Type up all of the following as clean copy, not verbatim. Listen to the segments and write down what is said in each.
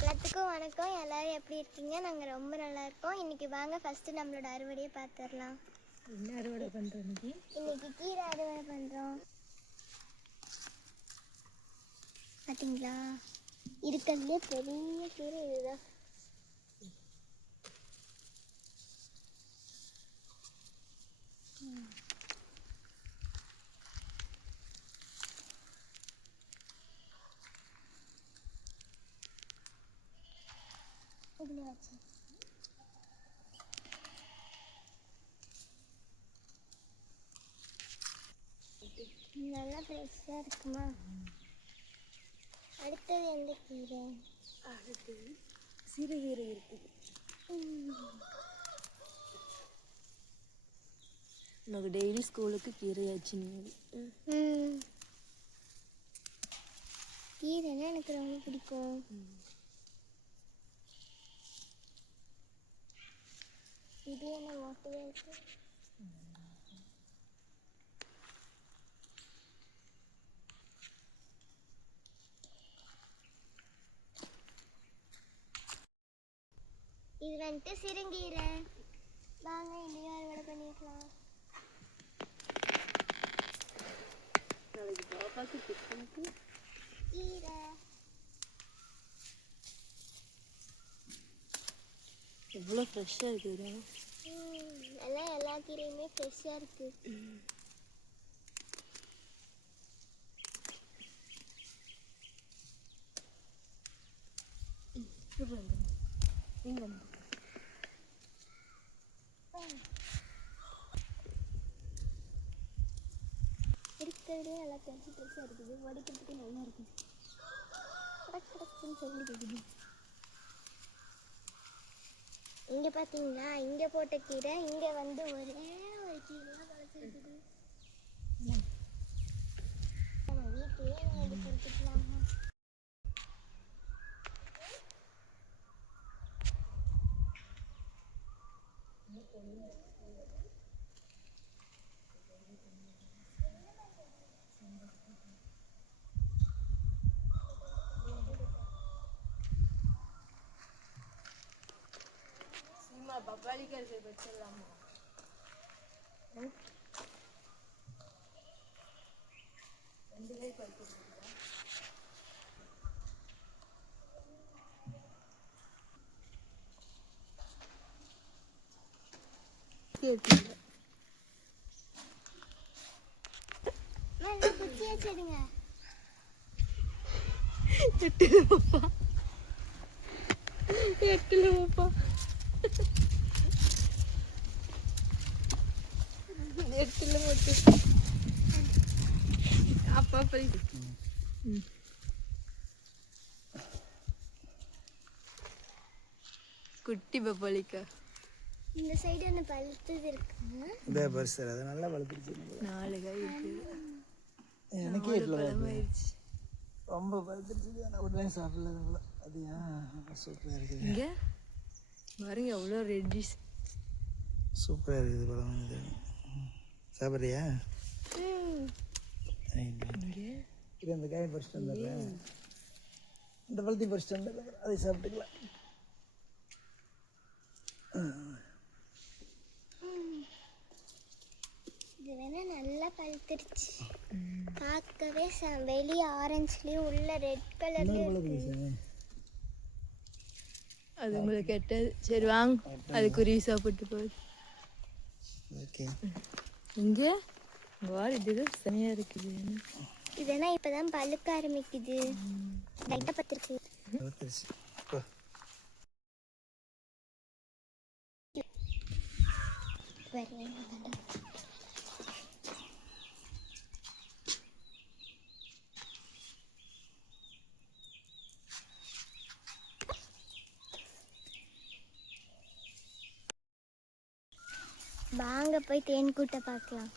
எல்லாத்துக்கும் வணக்கம். எல்லாரும் எப்படி இருக்கீங்க? நாங்கள் ரொம்ப நல்லா இருக்கோம். இன்னைக்கு வாங்க ஃபர்ஸ்ட் நம்மளோட அறுவடையை பார்த்துடலாம். என்ன அறுவடை பண்ணுறோம் இன்னைக்கு கீரை அறுவடை பண்ணுறோம். பார்த்தீங்களா, இருக்கிறதுலே பெரிய கீரை இதுதான். நல்லா ஃப்ரெஷ்ஷாக இருக்குமா? அடுத்தது எந்த கீரை? அடுத்து சிறுகீரை இருக்குது. எனக்கு டெய்லி ஸ்கூலுக்கு கீரை ஆச்சு. கீரைன்னா எனக்கு ரொம்ப பிடிக்கும். இது என்ன மொட்டையாக இருக்கு? இது வந்துட்டு சிறுங்கீரை. வாங்க இன்றைக்கி அறுவடை பண்ணிக்கலாம். நாளைக்கு பாப்பாக்கு டிஃபனுக்கு கீரை எவ்வளோ ஃப்ரெஷ்ஷாக இருக்குது. எல்லாம் எல்லா கீரையுமே ஃப்ரெஷ்ஷாக இருக்குது. இருக்கிறதே நல்லா பெருசு பெருசாக இருக்குது. உடைக்கிறதுக்கு நல்லா இருக்குது. கடக்குன்னு சொல்லி இருக்குது. இங்கே பார்த்தீங்களா, இங்கே போட்ட கீரை இங்கே வந்து ஒரே ஒரு கீரை வளர்த்துருக்குது. நம்ம வீட்டையே இது கொடுத்துக்கலாமா? பப்பாளி கருவை வச்சிடலாமா? ரெண்டு பேருக்கு வைக்கிறீங்களா? குச்சி வச்சிடுங்க. எட்டுல பாப்பா எட்டுல மட்டும் அப்பா குட்டி பப்பாளிக்கா. இந்த சைடு என்ன பழுத்தது இருக்குங்க? இதே பர்ஸ் அது நல்லா பழுத்துருச்சு. 4 காய் இருக்குது. எனக்கே பழமாயிருச்சு. ரொம்ப பழுத்துருச்சு. ஆனால் உடனே சாப்பிடல. அது ஏன் சூப்பராக இருக்குது. இங்கே பாருங்க எவ்வளோ ரெட்டிஷ். சூப்பராக இருக்குது பழம். இது சாப்பிட்றியா? இது இந்த காயை பறிச்சுட்டு வந்துடுறேன். இந்த பழத்தையும் பறிச்சுட்டு வந்துடுறேன். அதை சாப்பிட்டுக்கலாம். இது வேணா நல்லா பழுத்துருச்சு. பார்க்கவே வெளியே ஆரஞ்சுலேயும் உள்ள ரெட் கலர்லேயும் இருக்கு. அது உங்களுக்கு கெட்டது. சரி வாங்க, அது குருவி சாப்பிட்டு போகுது. ஓகே, இங்கே வார் இதுதான் செமையாக இருக்குது. இதெல்லாம் இப்போ தான் பழுக்க ஆரம்பிக்குது. லைட்டாக பத்திருக்கு. வாங்க போய் தேன் கூட்ட பார்க்கலாம்.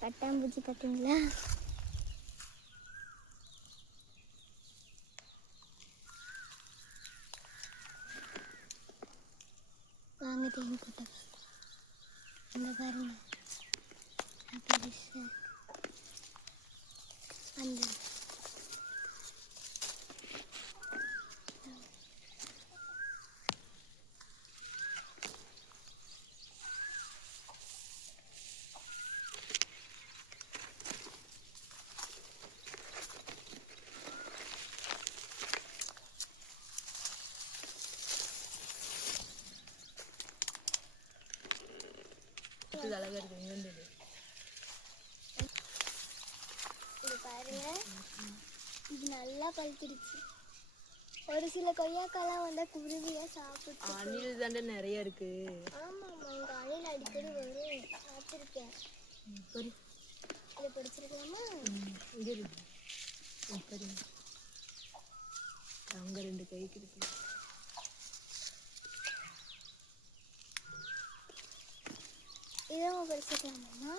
பட்டாம்பூச்சி பார்த்தீங்களா? வாங்க தேன் கூட்ட பார்க்கலாம். அங்கே பாருங்க பெருசா. அது அழகா இருக்கு. இங்க வந்து இது பாருங்க, இது நல்லா பழுத்துருச்சு. ஒரு சில கொய்யாக்காலாம் வந்தா குருவியா சாப்பிட்டு. அணில் தாண்டா நிறைய இருக்கு. ஆமாம்மா, இங்கே அணில் அடிக்கடி வரும், பார்த்துருக்கேன். இதை பிடிச்சிருக்கலாமா? இங்க இருக்கு. பாருங்க, அங்க 2 கைக்கு இருக்கு. இதை பிடிச்சிக்கலாமா?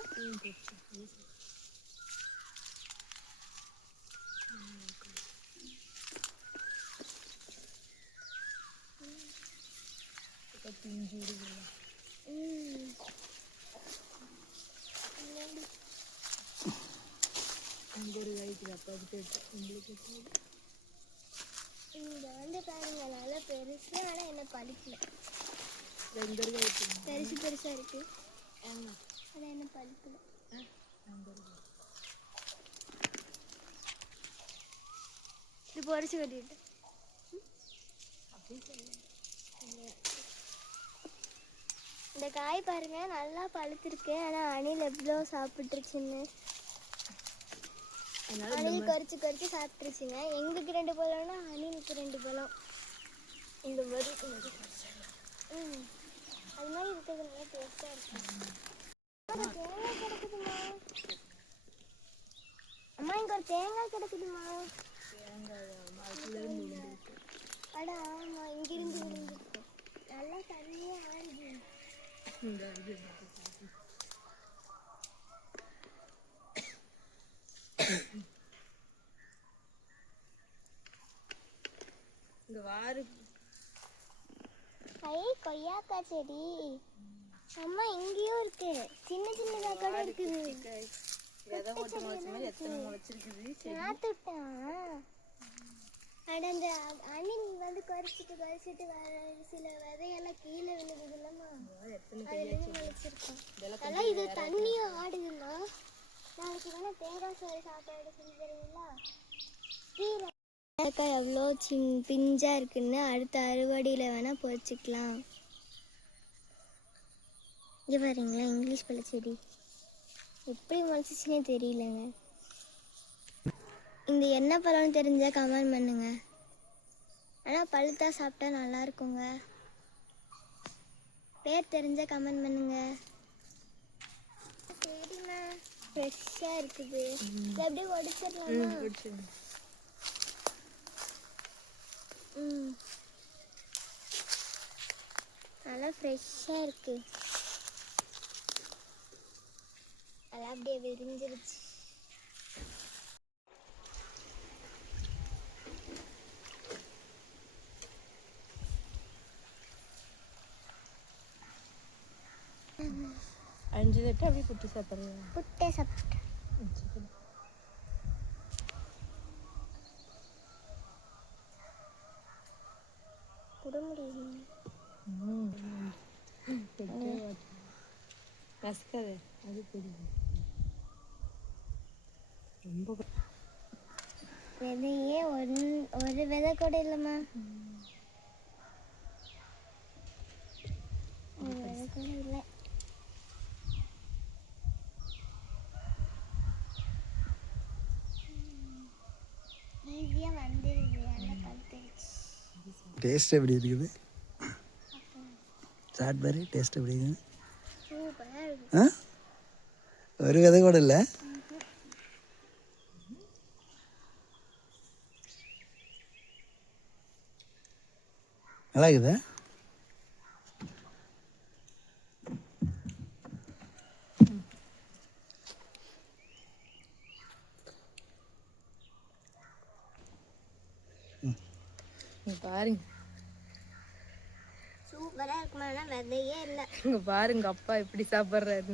அங்க ஒரு கைக்கு அப்பாவுக்கு உங்களுக்கு இங்கே வந்து பாருங்க, நல்லா பெருசு. ஆனால் என்ன பழுக்கல. 2 கைக்கு பெருசு பெருசாக இருக்கு. ஆனால் என்ன பழுக்கல. இது பொரிச்சு கட்டிட்டு இந்த காய் பாருங்க, நல்லா பழுத்திருக்கு. ஆனால் அணில் எவ்வளோ சாப்பிட்டுருச்சுன்னு. அணில் கறிச்சு கறிச்சு சாப்பிட்டுருச்சுங்க. எங்களுக்கு 2 பழம்னா அணிலுக்கு 2 பழம். இந்த மாதிரி அது மாதிரி இருக்கிறது நல்லா டேஸ்டாக இருக்கும். தேங்காய் கிடக்குதுமா அம்மா, இங்கே ஒரு தேங்காய் கிடக்குதுமா. அட ஆமாம், இங்கிருந்து விழுந்துருக்கு. நல்லா தண்ணியாக ஆடுது. இங்க வாரு. கொய்யாக்கா செடி அம்மா இங்கேயும் இருக்கு. சின்ன சின்னதாக கூட இருக்குது. விதை போட்டு முளைச்ச மாதிரி எத்தனை முளைச்சிருக்குது. நாத்துட்டான். அட அந்த அணில் வந்து கறிச்சிட்டு வர சில விதையெல்லாம் கீழே விழுகுது இல்லம்மா, அதுலேயும் முளைச்சிருக்கோம். அதெல்லாம் இது தண்ணியும் ஆடுதுமா. நாளைக்கு வேணா தேங்காய் சோறு சாப்பாடு செஞ்சு தருவீங்களா? கீரை தேங்காய் எவ்வளோ பிஞ்சாக இருக்குன்னு அடுத்த அறுவடையில் வேணால் பொறிச்சிக்கலாம். இங்கே பாருங்களேன், இங்கிலீஷ் பழ செடி எப்படி முளைச்சிச்சுன்னே தெரியலங்க. இந்த என்ன பழம்னு தெரிஞ்சால் கமெண்ட் பண்ணுங்க. ஆனால் பழுத்தா சாப்பிட்டா நல்லா இருக்குங்க. பேர் தெரிஞ்சால் கமெண்ட் பண்ணுங்க. சரிம்மா, ஃப்ரெஷ்ஷாக இருக்குது. இதை அப்படியே உடச்சிடலாமா? நல்லா ஃப்ரெஷ்ஷாக இருக்கு. அதெல்லாம் அப்படியே விரிஞ்சிருச்சு. அஞ்சு தட்டு அப்படியே புட்டு சாப்பிட்றேன். புட்டை சாப்பிட்டேன். கசக்காத, அது தெரியும். ரொம்ப விதையே ஒரு விதை கூட இல்லைம்மா. ஒரு விதை கூட இல்லை. ஈஸியாக வந்துடுது. நல்லா பழுத்துருச்சு. டேஸ்ட் எப்படி இருக்குது? சாட்பெரி டேஸ்ட் எப்படி இருக்குது? சூப்பராக இருக்குது. ஒரு விதை கூட இல்லை. நல்லா இருக்குதா? பாருங்க, சூப்பராக இருக்குமா? ஆனால் விதையே இல்லை. இங்க பாருங்க அப்பா எப்படி சாப்பிட்றாரு.